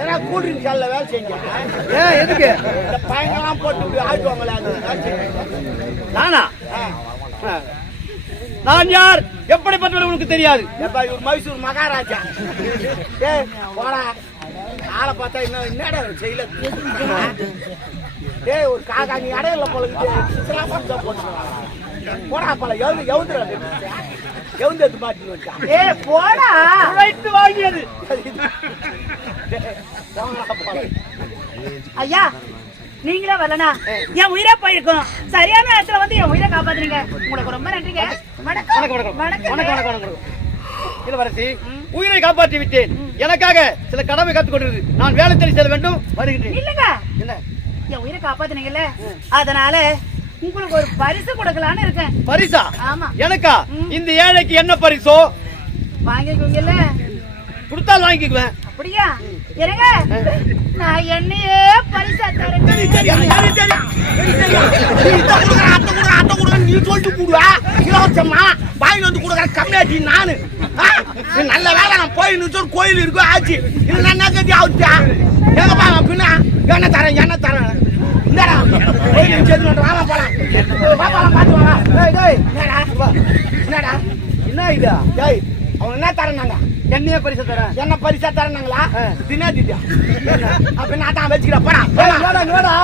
ஏன்னா கூல்ட்ரிங்க் சால்ல வேலை செஞ்சேன் ஏன் எதுக்கு? இந்த பையங்கெல்லாம் போட்டு இப்படி ஆட்டுவாங்களே அது வேலை செஞ்சேன். நானா. நான் யார்? எப்படிப்பட்டவன் உனக்கு தெரியாது. இவர் மைசூர் மகாராஜா. டேய் போடா ஆளை பார்த்தா இன்னும் என்னடா செய்யல? டேய் ஒரு காக்கா நீ அடையில போல போட்டு போடா போல எவ்வளவு எவ்வளவு எவ்வளவு எடுத்து வச்சா ஏ போடா. வாங்கியது. ஐயா நீங்களே வரலனா என் உயிரே போயிருக்கும். சரியான நேரத்துல வந்து என் உயிரை காப்பாத்துறீங்க. உங்களுக்கு ரொம்ப நன்றிங்க. வணக்கம். வணக்கம் வணக்கம். வணக்கம் வணக்கம் வணக்கம் வணக்கம். இளவரசி உயிரை காப்பாற்றி விட்டேன். எனக்காக சில கடமை கற்றுக் கொண்டிருக்கு நான் வேலை தேடி செல்ல வேண்டும் வருகின்றேன். இல்லங்க. என்ன? என் உயிரை காப்பாத்துனீங்கல்ல? அதனால உங்களுக்கு ஒரு பரிசு கொடுக்கலான்னு இருக்கேன். பரிசா? ஆமா. எனக்கா? இந்த ஏழைக்கு என்ன பரிசோ? வாங்கிக்குவீங்கல்ல? கொடுத்தால் வாங்கிக்குவேன். அப்படியா? இருங்க. நான் என்னையே நீ அத்தை அத்தை நீ சொல்லிட்டு கூடுவா. இலவசமா வாங்கிட்டு வந்து கொடுக்குற கம்மியாட்டி நானு. ஆ? நல்ல வேலை நான் போய் நிறுத்தம் கோயில் இருக்கும் ஆச்சு. என்ன கட்டி ஆகுச்சா எங்க பாங்க பின்னா? என்ன தரேன் என்ன தரேன். கோயில் நிறுத்தி வாங்க போலாம். வா, பார்த்து வாங்க டேய். என்னடா? என்னடா? என்ன இது? டேய் அவங்க என்ன தரேன்னாங்க? என்னையே பரிசு தரேன். என்ன பரிசா தரேன்னாங்களா. தினா திட்டியா அப்ப நான் தான் வச்சுக்கிறேன் போடா